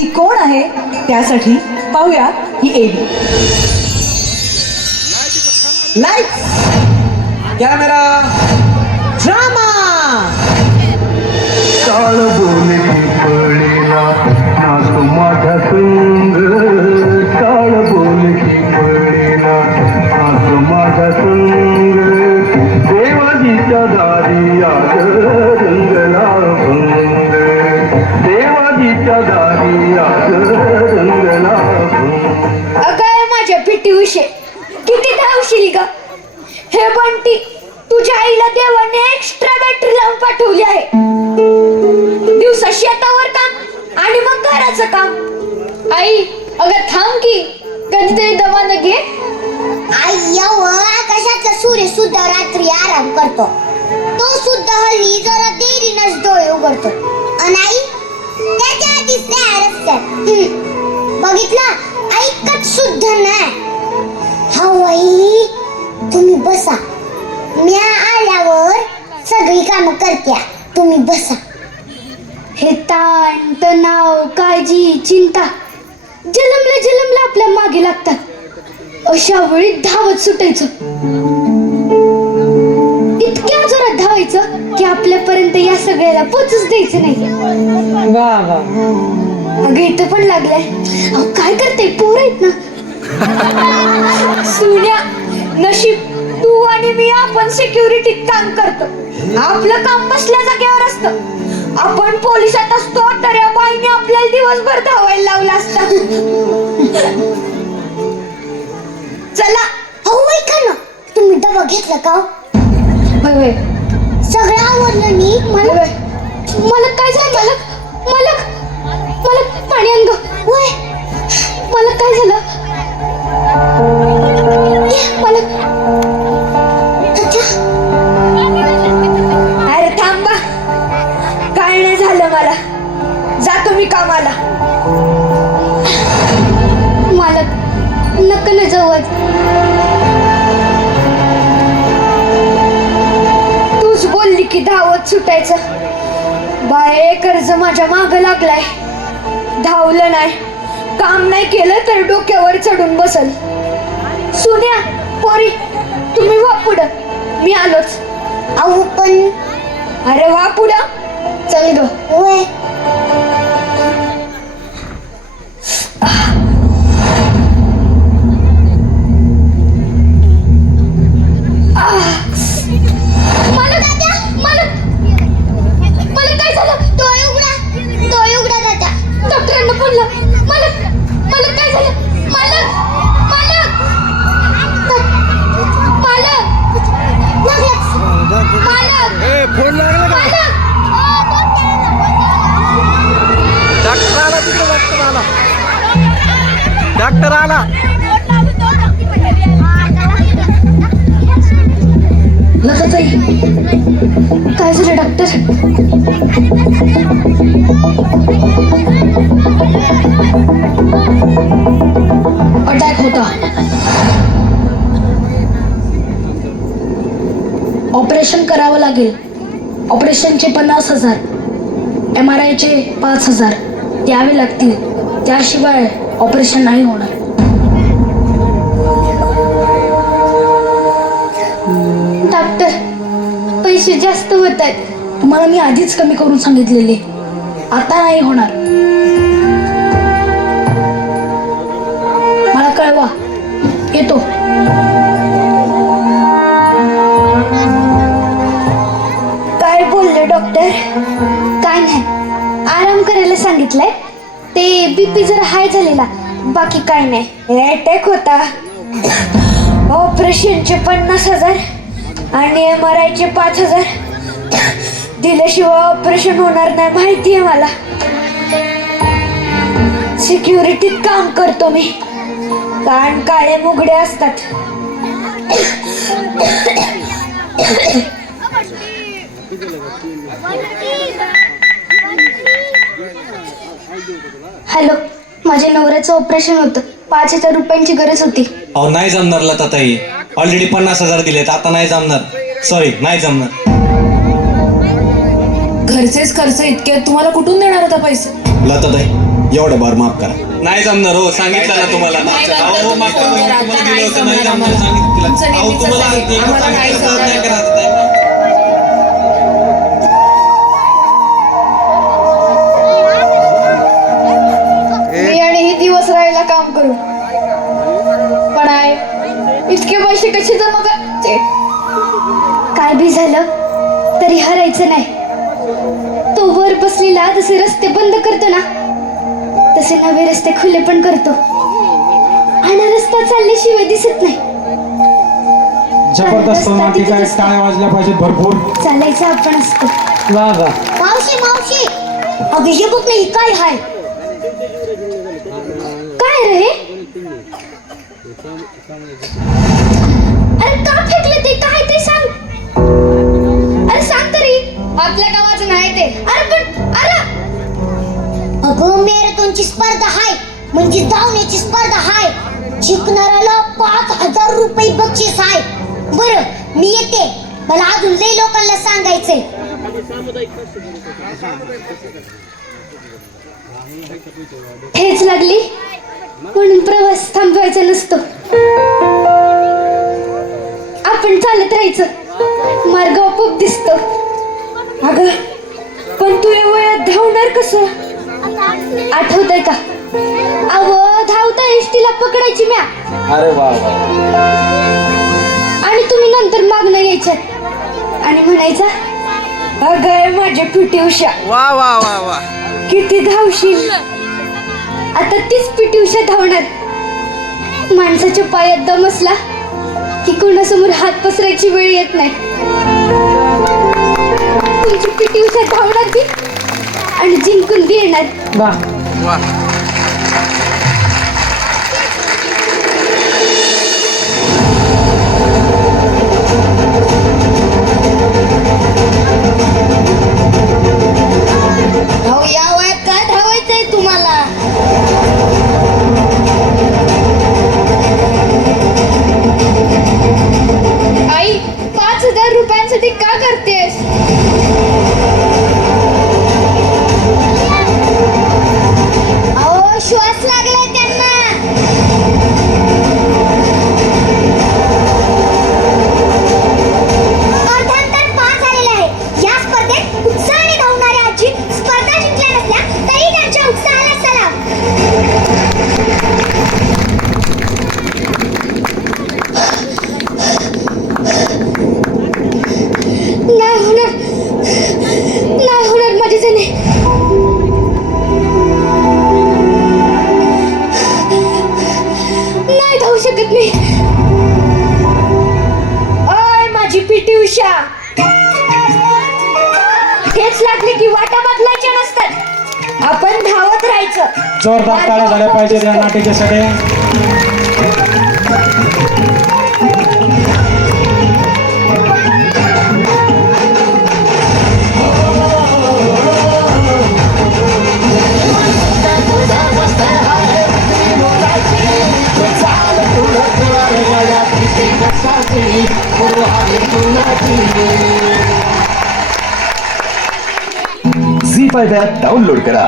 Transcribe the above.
ती कोण आहे त्यासाठी पाहूया ही एडी. Lights, camera, drama. चाल बोले पळेला नाच माझ्या संग, चाल बोले पळेला नाच माझ्या संग, देवाजीच्या दारी आज रंगला भंग, देवाजीच्या दारी आज रंगला भंग. अगं माझ्या पिटी उशे किती धावशील ग. हे बंटी, तुझ्या आईला देवाने एक्स्ट्रा बॅटरी लावून पाठवली आहे. दिवसा शेतावर काम आणि मग घराचं काम. आई अगं थांब की, कधीतरी दवा न घे. आई आकाशाचा सूर्य सुद्धा रात्री आराम करतो. तो सुद्धा हल्ली जरा देरीनच डोळे उघडतो. आणि आई त्याच्या आधी बघितलं, ऐकत सुद्धा नाही. हो आई, तुम्ही बसा, मी आल्यावर सगळी कामं करत्या, तुम्ही बसा. हे ताण तणाव काळजी चिंता जलमला आपल्या मागे लागतात. अशा वेळी धावत सुटायचं, इतक्या जोरात धावायचं की आपल्यापर्यंत या सगळ्याला पोचच द्यायचं नाही. वा वा. अगं इथं पण लागलंय. अहो काय करते, पोर आहेत ना. सुन्या, नशीब तू आणि मी आपण सिक्युरिटीत काम करतो. आपलं काम बसल्या जागेवर असतं. आपण पोलिसात असतो तर या बाईने आपल्याला दिवसभर धावायला लावला असता. चला. हो ऐका ना, तुम्ही डबा घेतला का? होय. सगळं आवडलं नी मला. मला काय झालं मालक, मला पाणी आण गं. होय, मला काय झालं मालक. अरे थांबा, काय नाही झालं मला. जातो मी कामाला. मालक नका न जाऊ आज. तूच बोलली की धावत सुटायचं. बाय कर्ज माझ्या माग लागलाय. धावलं नाही, काम नाही केलं तर डोक्यावर चढून बसल. सुन्या पोरी, तुम्ही वा पुढं, मी आलोच. अहो पण. अरे वा पुढं, चल ग. होय. मला काय झालं? डोळे उघडा दादा. डॉक्टरांना बोललं. मला काय झालं? मालक फोन लागला का? डॉक्टर आला, तिथे डॉक्टर आला. काय झालं डॉक्टर? अटॅक होता. ऑपरेशन करावं लागेल. ऑपरेशनचे 50,000, MRI चे 5,000 द्यावे लागतील. त्याशिवाय ऑपरेशन नाही होणार. डॉक्टर पैसे जास्त होत आहेत. तुम्हाला मी आधीच कमी करून सांगितलेले. आता नाही होणार. मला कळवा, येतो. काय बोलले डॉक्टर? काय नाही, आराम करायला सांगितलंय. ते BP जरा हाय झालेला, बाकी काय नाही. अटॅक होता. ऑपरेशनचे 50,000 आणि MRI चे 5,000 दिल्याशिवाय ऑपरेशन होणार नाही, माहिती आहे मला. सिक्युरिटीत काम करतो मी. कान काळे मुगडे असतात. हॅलो, माझ्या नवऱ्याचं ऑपरेशन होतं. 5,000 रुपयांची गरज होती. अहो नाही जमणार लताताई, ऑलरेडी 50,000 दिलेत, आता नाही जमणार. सॉरी, नाही जमणार. घरचेच खर्च इतके तुम्हाला कुठून देणार होता पैसे? लताताई एवढं बार माफ करा. नाही जमणार हो, सांगितलं ना तुम्हाला. अहो, माफ करा. तुम्हाला दिलं होतं, नाही जमणार, सांगितलं. अहो, तुम्हाला सांगितलं, नाही करायचं, नाही. मी आणि ही दिवस राहायला काम करू, पण आहे इतके पैसे कसे जमा करायचे? काय बी झालं तरी हरायचं नाही. तो वर बसलेला जसे रस्ते बंद करतो ना, तसे नवे रस्ते खुले पण करतो. आणि रस्ता चालल्याशिवाय दिसत नाही. जबरदस्त माती काय टाळ्या वाजल्या पाहिजेत भरपूर. चालायचं आपण असतो. मावशी मावशी अगं हे बघ नाही काय हाय. काय रे? अरे का फेकले ते? काय ते सांग. अरे सांग तरी. आपल्या गावाचं नाही ते. अरे पण अरे अगं मॅरेथॉनची स्पर्धा हाय, म्हणजे धावण्याची स्पर्धा हाय. जिंकणाऱ्याला 5,000 रुपये बक्षीस आहे. बरं मी येते, मला अजून लई लोकांना सांगायचंय. ठेच लागली म्हणून प्रवास थांबवायचा नसतो. आपण चालत राहायचं, मार्ग आपोआप दिसतो. अगं पण तू या वयात धावणार कसं? आठवतंय का? अव धावता एसटीला पकडायची म्या. अरे वा. आणि तुम्ही नंतर मागणं यायच्यात आणि म्हणायचा, अगं माझी पिटी उषा, वा वा वा वा. किती धावशील? आता तीच पीटी उषा धावणार. माणसाच्या पायात दम असला की कोणासमोर हात पसरायची वेळ येत नाही. तुमची पीटी उषा धावणार ती आणि जिंकून बी येणार. वा. अहो या वयात काय धावायचंय तुम्हाला? आई 5,000 रुपयांसाठी का करतेस? अहो श्वास लागलाय त्यांना. अर्धांतर पास झालेला आहे. या स्पर्धेत उत्साहाने धावणाऱ्या आजी स्पर्धा जिंकल्या नसल्या तरी त्यांच्या उत्साहाला सलाम. नाही होणार, नाही होणार माझ्याच्याने. नाही धावू शकत मी. अय माझी पिटी उषा, तेच लागले की वाटा बदलायच्या नसतात. आपण धावत राहायचं. जोरदार टाळ्या झाल्या पाहिजेत या नाटिकेसाठी. झी फायदा डाउनलोड करा